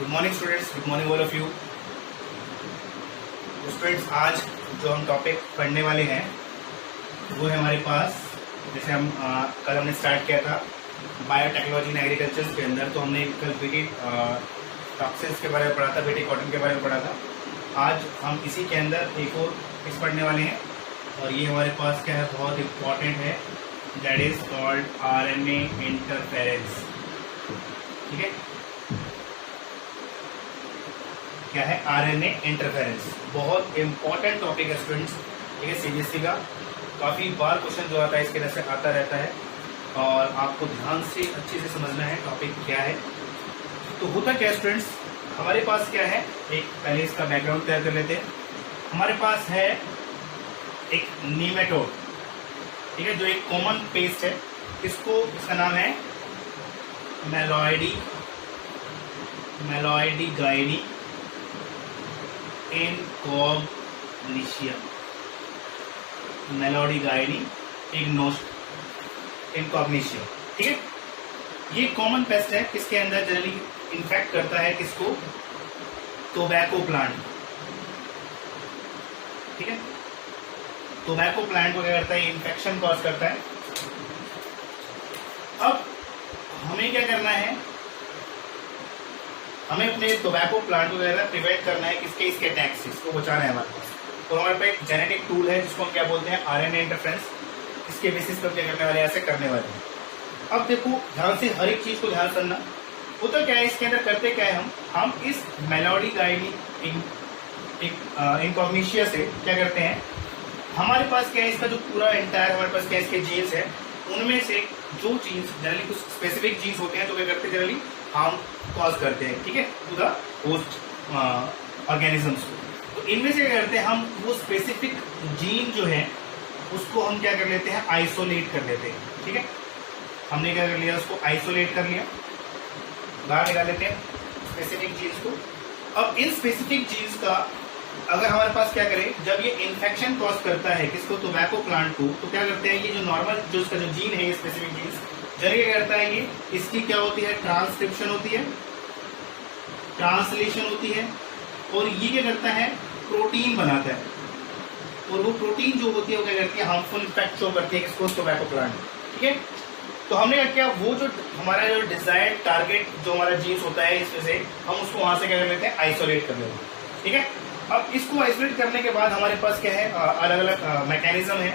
Good morning students, good morning all of you. Students, आज जो हम टॉपिक पढ़ने वाले हैं वो है हमारे पास, जैसे हम कल हमने स्टार्ट किया था बायोटेक्नोलॉजी इन एग्रीकल्चर के अंदर, तो हमने कल बीटी टॉक्सिन्स के बारे में पढ़ा था, बीटी कॉटन के बारे में पढ़ा था। आज हम इसी के अंदर एक और चीज पढ़ने वाले हैं और ये हमारे पास क्या है, बहुत इम्पॉर्टेंट है, that is called RNA interference. ठीक है, क्या है आरएनए इंटरफेरेंस, बहुत इंपॉर्टेंट टॉपिक है स्टूडेंट्स। ठीक है, सीबीएसई का काफी बार क्वेश्चन जो आता है इसके तरह से आता रहता है और आपको ध्यान से अच्छे से समझना है टॉपिक क्या है। तो होता क्या है स्टूडेंट्स, हमारे पास क्या है, एक पहले इसका बैकग्राउंड तैयार कर लेते हैं। हमारे पास है एक नीमेटोड, ठीक है, जो एक कॉमन पेस्ट है, इसका नाम है मेलॉइडी गाइनी इनकॉग्निशियम, मेलॉडी गाइनी इनकॉग्निशियम। ठीक है, ये कॉमन पेस्ट है, किसके अंदर जनरली इन्फेक्ट करता है, किसको, टोबैको प्लांट। ठीक है, टोबैको प्लांट को क्या करता है, इन्फेक्शन कॉज करता है। अब हमें क्या करना है, हमें अपने टोबैको प्लांट को प्रिवेंट करना है, किसके, इसके अटैक से, इसको बचाना है हमारे पास। तो हमारे पास एक जेनेटिक टूल है जिसको हम क्या बोलते हैं, आरएनए इंटरफेरेंस। इसके बेसिस पर क्या करने वाले हैं, ऐसे करने वाले हैं। अब देखो ध्यान से, हर एक चीज को ध्यान करना। वो तो क्या है, इसके अंदर करते क्या है, हम इस मेलॉडी गाइनी इनकॉग्निशिया से क्या करते हैं, हमारे पास क्या है, इसका जो पूरा एंटायर हमारे पास क्या है, इसके जीन्स है, उनमें से जो जीन्स जनरली कुछ स्पेसिफिक जीन्स होते हैं तो क्या करते हैं, जनरली हार्म कॉज करते हैं। ठीक है, टू द होस्ट ऑर्गेनिजम्स को। तो इनमें से क्या करते हैं, हम वो स्पेसिफिक जीन जो है उसको हम क्या कर लेते हैं, आइसोलेट कर लेते हैं। ठीक है, हमने क्या कर लिया, उसको आइसोलेट कर लिया, बाहर निकाल लेते हैं स्पेसिफिक जीन्स को। अब इन स्पेसिफिक जीन्स का अगर हमारे पास क्या करें, जब ये इन्फेक्शन कॉज करता है किसको, टोबैको प्लांट को, तो क्या करते हैं, ये जो नॉर्मल जो इसका जो जीन है, ये स्पेसिफिक जीन्स जरिए क्या करता है, ये इसकी क्या होती है, ट्रांसक्रिप्शन होती है, ट्रांसलेशन होती है, और ये क्या करता है, प्रोटीन बनाता है, और वो प्रोटीन जो होती है वो क्या करती है, हार्मफुल इफेक्ट शो करती है किसको, टोबैको प्लांट। ठीक है, तो हमने क्या किया, वो जो हमारा जो डिजायर्ड टारगेट जो हमारा जीन्स होता है, इसमें से हम उसको वहां से क्या कर लेते हैं, आइसोलेट कर लेते हैं। ठीक है, अब इसको आइसोलेट करने के बाद हमारे पास क्या है, अलग अलग मैकेनिज्म है।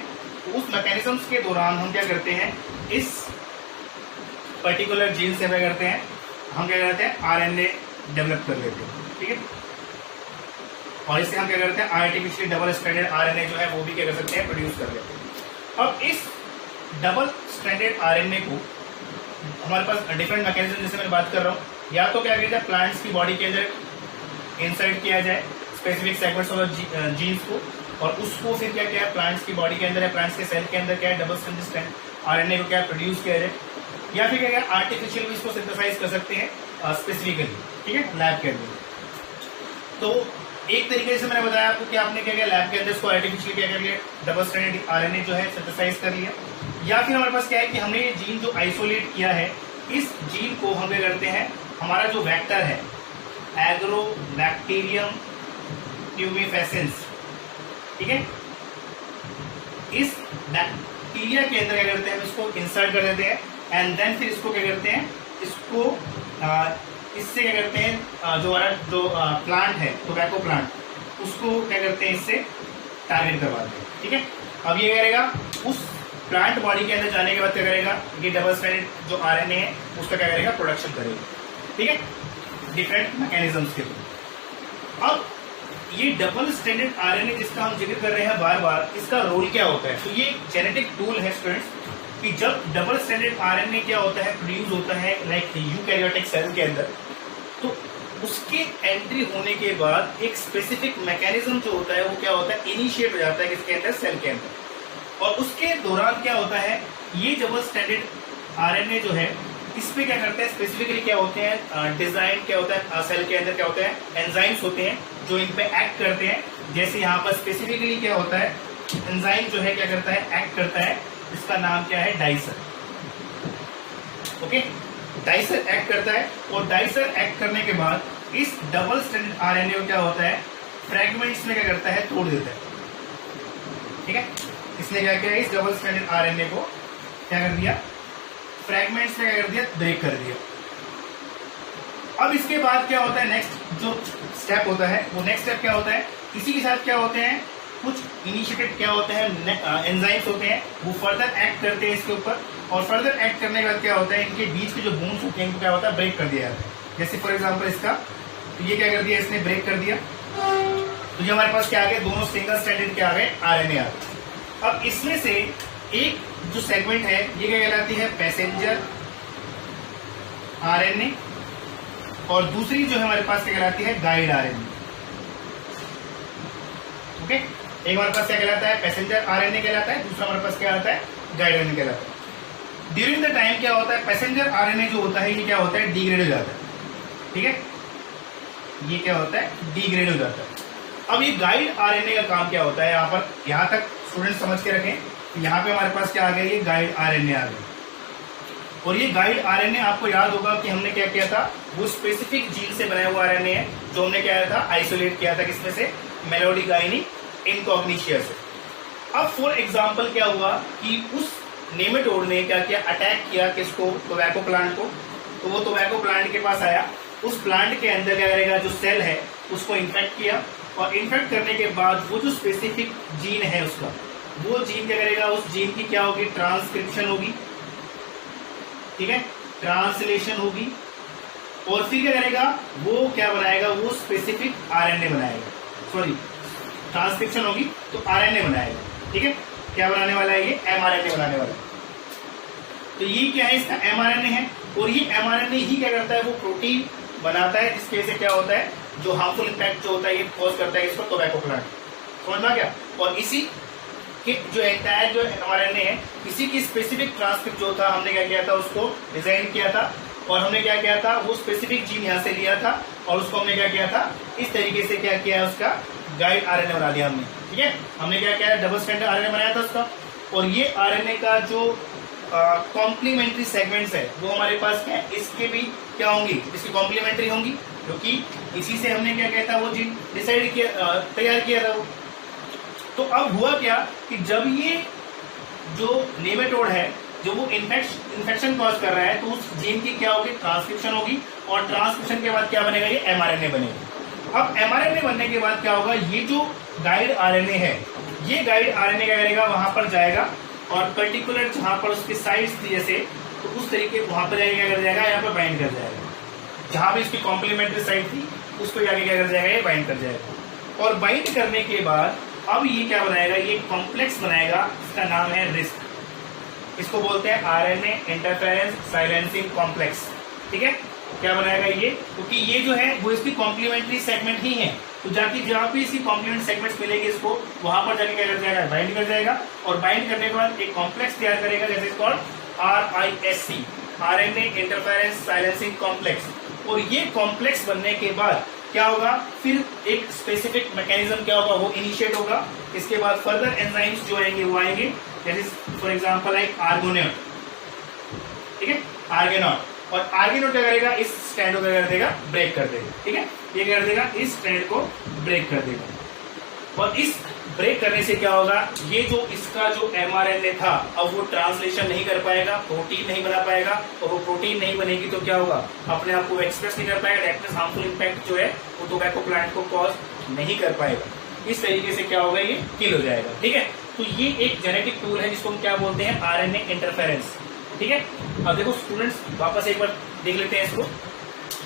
तो उस मैकेनिज्म्स के दौरान हम क्या करते हैं, इस पर्टिकुलर जीन से क्या करते हैं, हम क्या करते हैं, आरएनए डेवलप कर लेते हैं। ठीक है, और इससे हम क्या करते हैं, आर्टिफिशियल डबल स्ट्रैंडेड आरएनए जो है वो भी क्या कर सकते हैं, प्रोड्यूस कर लेते हैं। अब इस डबल स्ट्रैंडेड आरएनए को हमारे पास डिफरेंट मैकेनिज्म, जैसे मैं बात कर रहा हूँ, या तो क्या किया जाए, प्लांट्स की बॉडी के अंदर इंसर्ट किया जाए स्पेसिफिक सेगमेंट्स ऑफ जीन्स को, और उसको फिर क्या किया, प्लांट्स की बॉडी के अंदर या प्लांट्स के सेल के अंदर क्या है, डबल स्ट्रैंडेड आरएनए को क्या प्रोड्यूस किया जाए, या फिर क्या आर्टिफिशियल भी इसको सिंथेसाइज कर सकते हैं स्पेसिफिकली। ठीक है, लैब के अंदर। तो एक तरीके से मैंने बताया आपको कि आपने क्या किया, लैब के अंदर इसको आर्टिफिशियल क्या कर लिया, डबल स्ट्रैंडेड आरएनए जो है सिंथेसाइज कर लिया, या फिर हमारे पास क्या है कि हमने ये जीन जो आइसोलेट किया है, इस जीन को हम क्या करते हैं, हमारा जो वेक्टर है एग्रोबैक्टीरियम ट्यूमिफेसेंस, ठीक है, इस बैक्टीरिया के अंदर क्या करते हैं, हम इसको इंसर्ट कर देते हैं, एंड देन फिर इसको क्या करते हैं, इसको इससे क्या करते हैं, जो हमारा जो प्लांट है, टोबैको प्लांट, उसको क्या करते हैं, इससे टारगेट करवाते हैं। ठीक है, अब ये करेगा, उस प्लांट बॉडी के अंदर जाने के बाद क्या करेगा, ये डबल स्ट्रैंडेड जो आरएनए है उसका क्या करेगा, प्रोडक्शन करेगा। ठीक है, डिफरेंट मैकेनिज्म्स के थ्रू। अब ये डबल स्ट्रैंडेड आरएनए जिसका हम जिक्र कर रहे हैं बार बार, इसका रोल क्या होता है, तो ये जेनेटिक टूल है स्टूडेंट्स, कि जब डबल स्ट्रैंडेड आरएनए क्या होता है, प्रोड्यूस होता है लाइक यूकैरियोटिक सेल के अंदर, तो उसके एंट्री होने के बाद एक स्पेसिफिक मैकेनिज्म जो होता है वो क्या होता है, इनिशिएट हो जाता है किसके अंदर, सेल के अंदर, और उसके दौरान क्या होता है, ये डबल स्ट्रैंडेड आरएनए जो है, इस पे क्या करते हैं, स्पेसिफिकली क्या होते हैं, डिजाइन क्या होता है, सेल के अंदर क्या होता है, एंजाइम्स होते हैं जो इन पे एक्ट करते हैं। जैसे यहाँ पर स्पेसिफिकली क्या होता है, एंजाइम जो है क्या करता है, एक्ट करता है, इसका नाम क्या है, डाइसर। ओके, डाइसर एक्ट करता है और डाइसर एक्ट करने के बाद इस डबल स्ट्रैंडेड आरएनए को क्या होता है, फ्रैगमेंट्स में क्या करता है, तोड़ देता है। ठीक है, इसने क्या किया, इस डबल स्ट्रैंडेड आरएनए को क्या कर दिया, फ्रैगमेंट्स में क्या कर दिया, ब्रेक कर दिया। अब इसके बाद क्या होता है, नेक्स्ट जो स्टेप होता है, वो नेक्स्ट स्टेप क्या होता है, इसी के साथ क्या होते हैं, कुछ इनिशिएटेड क्या होते हैं, एंजाइम्स होते हैं, वो फर्दर एक्ट करते हैं इसके ऊपर, और फर्दर एक्ट करने के बाद क्या होता है, इनके बीच के जो बोन्स होते हैं इनको क्या होता है, ब्रेक कर दिया जाता है। जैसे फॉर एग्जांपल इसका, तो ये क्या कर दिया, इसने ब्रेक कर दिया, तो ये हमारे पास क्या आ गए, दोनों सिंगल स्ट्रैंडेड क्या आ गए, आरएनए आ गए। अब इसमें से एक जो सेगमेंट है ये क्या कहलाती है, पैसेंजर आरएनए, और दूसरी जो है हमारे पास क्या कहलाती है, गाइड आरएनए। ओके, एक हमारे पास क्या कहलाता है, पैसेंजर आरएनए कहलाता है, दूसरा हमारे पास क्या आता है, गाइड आरएनए कहलाता है। ड्यूरिंग द टाइम क्या होता है, पैसेंजर आरएनए जो होता है ये क्या होता है, डिग्रेड हो जाता है। ठीक है, ये क्या होता है, डिग्रेड हो जाता है। अब ये गाइड आरएनए का काम क्या होता है, यहाँ पर, यहाँ तक स्टूडेंट समझ के रखें, यहाँ पे हमारे पास क्या आ गया, ये गाइड आरएनए आ गया। और ये गाइड आरएनए आपको याद होगा कि हमने क्या किया था, वो स्पेसिफिक जीन से बना हुआ आरएनए है, जो हमने क्या था, आइसोलेट किया था, किसमें से, मेलोडीगाइनी इनकॉग्निशिया से। अब फॉर एग्जांपल क्या हुआ कि उस नेमेटोड ने क्या किया, अटैक किया किसको, टोबैको प्लांट को। तो वो टोबैको प्लांट के पास आया, उस प्लांट के अंदर क्या करेगा, जो सेल है उसको इन्फेक्ट किया, और इन्फेक्ट करने के बाद वो जो स्पेसिफिक जीन है उसका, वो जीन क्या करेगा, उस जीन की क्या होगी, ट्रांसक्रिप्शन होगी। ठीक है, ट्रांसलेशन होगी, और फिर क्या करेगा, वो क्या बनाएगा, वो स्पेसिफिक आरएनए बनाएगा, सॉरी ट्रांसक्रिप्शन होगी तो आरएनए बनाएगा। ठीक है, क्या बनाने वाला है, ये एमआरएनए बनाने वाला है। तो ये क्या है, इसका एमआरएनए है, और ये एमआरएनए ही क्या करता है, वो प्रोटीन बनाता है, जिसकी वजह से क्या होता है, जो हार्मफुल इम्पैक्ट जो होता है ये कॉज करता है इसको, टोबैको प्लांट। समझ में आ गया। और इसी कि जो एंटायर जो एमआरएनए है, इसी की स्पेसिफिक ट्रांसक्रिप्ट जो था, हमने क्या किया था, उसको डिजाइन किया था, और हमने क्या किया था, वो स्पेसिफिक जीन यहाँ से लिया था, और उसको हमने क्या किया था, इस तरीके से क्या किया, उसका गाइड आरएनए बना दिया हमने। ठीक है, हमने क्या किया, डबल स्ट्रैंडेड आरएनए बनाया था उसका, और ये आरएनए का जो कॉम्प्लीमेंट्री सेगमेंट्स है वो हमारे पास क्या है, इसके भी क्या होंगी, इसकी कॉम्प्लीमेंट्री होंगी, क्योंकि इसी से हमने क्या किया था, वो जीन डिसाइड किया, तैयार किया था वो। तो अब हुआ क्या कि जब ये जो नेमेटोड है, जो वो इन्फेक्शन कॉज कर रहा है, तो उस जीन की क्या होगी, ट्रांसक्रिप्शन होगी, और ट्रांसक्रिप्शन के बाद क्या बनेगा, ये एमआरएनए बनेगा। अब एमआरएनए बनने के बाद क्या होगा, ये जो गाइड आरएनए है, ये गाइड आरएनए क्या करेगा, वहां पर जाएगा, और पर्टिकुलर जहां पर उसकी साइट्स थी जैसे, तो उस तरीके वहां पर जाएगा, क्या कर जाएगा, यहाँ पर बाइंड कर जाएगा, जहां भी इसकी कॉम्प्लीमेंट्री साइट थी उसको जाके क्या कर जाएगा, ये बाइंड कर जाएगा। और बाइंड करने के बाद अब ये क्या बनाएगा, ये कॉम्प्लेक्स बनाएगा, इसका नाम है रिस्क। इसको बोलते हैं आरएनए इंटरफेरेंस साइलेंसिंग कॉम्प्लेक्स। ठीक है, क्या बनाएगा ये, क्योंकि ये जो है वो इसकी कॉम्प्लीमेंट्री सेगमेंट ही है, तो जाके जहां भी इसकी कॉम्प्लीमेंट सेगमेंट्स मिलेगी इसको, वहां पर जाके क्या कर जाएगा, बाइंड कर जाएगा, और बाइंड करने के बाद एक कॉम्प्लेक्स तैयार करेगा, जैसे called RISC, RNA interference silencing complex. और ये कॉम्प्लेक्स बनने के बाद क्या होगा, फिर एक स्पेसिफिक मैकेनिज्म क्या होगा, वो इनिशिएट होगा। इसके बाद फर्दर एंजाइम्स जो आएंगे वो आएंगे, जैसे फॉर एग्जांपल लाइक आर्गोनेट। ठीक है, आर्गेनॉट, और आर्गेनॉट क्या करेगा, इस स्ट्रैंड को क्या कर देगा, ब्रेक कर देगा। ठीक है, ये क्या कर देगा, इस स्ट्रैंड को ब्रेक कर देगा, और इस ब्रेक करने से क्या होगा, ये जो इसका जो एमआरएनए था, अब वो ट्रांसलेशन नहीं कर पाएगा, प्रोटीन नहीं बना पाएगा, और वो प्रोटीन नहीं बनेगी तो क्या होगा, अपने आप को एक्सप्रेस नहीं कर पाएगा, दैट मींस हार्मफुल इंपैक्ट जो है वो टोबैको प्लांट को कॉज नहीं कर पाएगा। इस तरीके से क्या होगा, ये किल हो जाएगा। ठीक है, तो ये एक जेनेटिक टूल है जिसको हम क्या बोलते हैं, आरएनए इंटरफेरेंस। ठीक है, अब देखो स्टूडेंट्स, वापस एक बार देख लेते हैं इसको,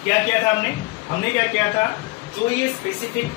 क्या किया था हमने क्या किया था, जो ये स्पेसिफिक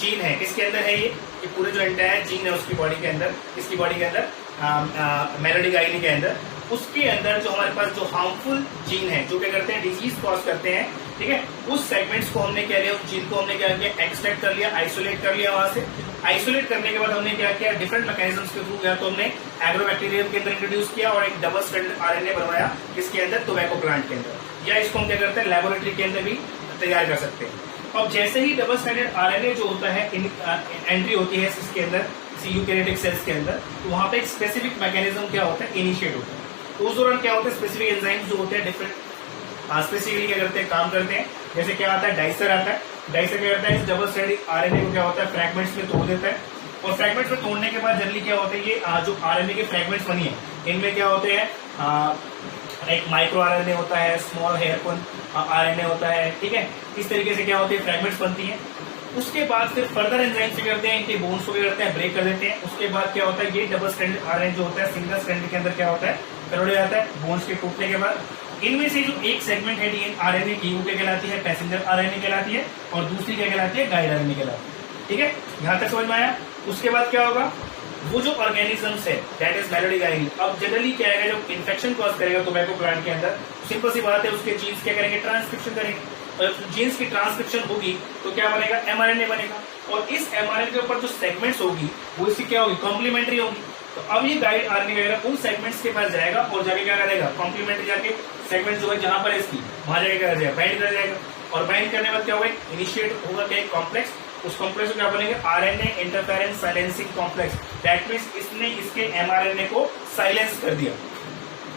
जीन है, किसके अंदर है ये पूरे जो एंटायर जीन है उसकी बॉडी के अंदर, इसकी बॉडी के अंदर मेलोडीगाइनी के अंदर, उसके अंदर जो हमारे पास जो हार्मफुल जीन है, जो क्या करते हैं, डिजीज कॉज करते हैं। ठीक है, उस सेगमेंट्स को हमने क्या लिया, उस जीन को हमने क्या किया, एक्सट्रैक्ट कर लिया, आइसोलेट कर लिया वहां से। आइसोलेट करने के बाद हमने क्या किया, डिफरेंट मैकेनिज्म्स के थ्रू, या तो हमने एग्रोबैक्टीरियम के अंदर इंट्रोड्यूस किया, और एक डबल स्ट्रैंडेड आरएनए बनवाया किसके अंदर, टोबैको प्लांट के अंदर, या इसको हम क्या करते हैं, लेबोरेटरी के अंदर भी तैयार कर सकते हैं। अब जैसे ही डबल स्ट्रैंडेड आरएनए जो होता है, एंट्री होती है इसके अंदर, यूकैरियोटिक सेल्स के अंदर, तो वहां पे एक स्पेसिफिक मैकेनिज्म क्या होता है, इनिशिएट होता है। तो उस दौरान क्या होता है, स्पेसिफिक एंजाइम्स जो होते हैं डिफरेंट स्पेसिफिकली क्या करते हैं, काम करते हैं। जैसे क्या आता है, डाइसर आता है। डाइसर क्या करता है, इस डबल स्ट्रैंडेड आरएनए को क्या होता है, फ्रैगमेंट्स में तोड़ देता है। और फ्रैगमेंट्स में तोड़ने के बाद जनरली क्या होते हैं, ये जो आरएनए के फ्रैगमेंट्स बनी है, इनमें क्या होते हैं, एक माइक्रो आरएनए होता है, स्मॉल हेयरपिन आरएनए होता है, ठीक है। इस तरीके से क्या होती है, फ्रैगमेंट्स बनती हैं। उसके बाद फिर फर्दर एंजाइम से करते हैं, इनके बोन्स को क्या करते हैं, ब्रेक कर देते हैं। उसके बाद क्या होता है, ये डबल स्ट्रैंडेड आरएनए जो होता है, सिंगल स्ट्रैंड के अंदर क्या होता है, कन्वर्ट हो जाता है बोन्स के टूटने के बाद। इनमें से जो एक सेगमेंट है डीएनए आरएनए की, वो क्या कहलाती है, पैसेंजर आरएनए कहलाती है, और दूसरी क्या कहलाती है, गाइड आरएनए कहलाती है। ठीक है, यहां तक समझ में आया। उसके बाद क्या होगा, वो जो ऑर्गेनिजम्स है, दैट इज मेलोडी गायनी। अब जनरली क्या है, जब इन्फेक्शन कॉज करेगा टोबैको प्लांट के अंदर, सिंपल सी बात है, उसके जीन्स क्या करेंगे, ट्रांसक्रिप्शन करेंगे। और जीन्स की ट्रांसक्रिप्शन होगी तो क्या बनेगा, एमआरएनए बनेगा। और इस एमआरएनए के ऊपर जो सेगमेंट्स होगी वो इसकी क्या होगी, कॉम्प्लीमेंट्री होगी। तो अब ये गाइड आरएनए वगैरह उन सेगमेंट्स के पास जाएगा और जाके क्या करेगा, कॉम्प्लीमेंट्री जाके सेगमेंट जो है जहां पर इसकी, वहां जाके क्या जाएगा, बाइंड कर जाएगा। और बाइंड करने के बाद क्या होगा, इनिशिएट होगा क्या, कॉम्प्लेक्स। उस कॉम्प्लेक्स को क्या बोलेंगे, RNA interference silencing complex. That means इसने इसके एमआरएनए को साइलेंस कर दिया,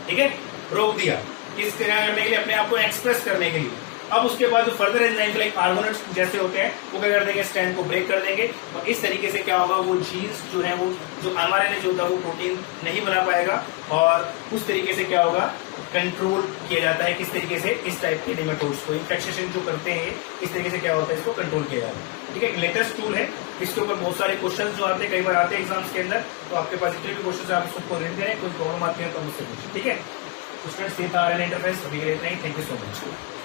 ठीक है, रोक दिया, किस क्या करने के लिए, अपने आप को एक्सप्रेस करने के लिए। अब उसके बाद जो फर्दर एंजाइम लाइक कार्बोनेट्स जैसे होते हैं, वो क्या कर देंगे, स्ट्रैंड को ब्रेक कर देंगे। और इस तरीके से क्या होगा, वो जीन्स जो है, वो जो एमआरएनए जो होता है वो प्रोटीन नहीं बना पाएगा। और उस तरीके से क्या होगा, कंट्रोल किया जाता है। किस तरीके से, इस टाइप के नेमेटोड्स को इन्फेक्शन जो करते हैं, इस तरीके से क्या होता है, इसको कंट्रोल किया जाता है। ठीक है, एक लेटेस्ट टूल है, इसके ऊपर बहुत सारे क्वेश्चन जो आते हैं, कई बार आते हैं एग्जाम्स के अंदर। तो आपके पास जितने भी क्वेश्चन आप उसको रीड करें, कोई प्रॉब्लम आती है तो मुझसे पूछिए। ठीक है, स्टूडेंट्स, ये था आरएनए इंटरफेस। अभी के लिए इतना ही। Thank you so much.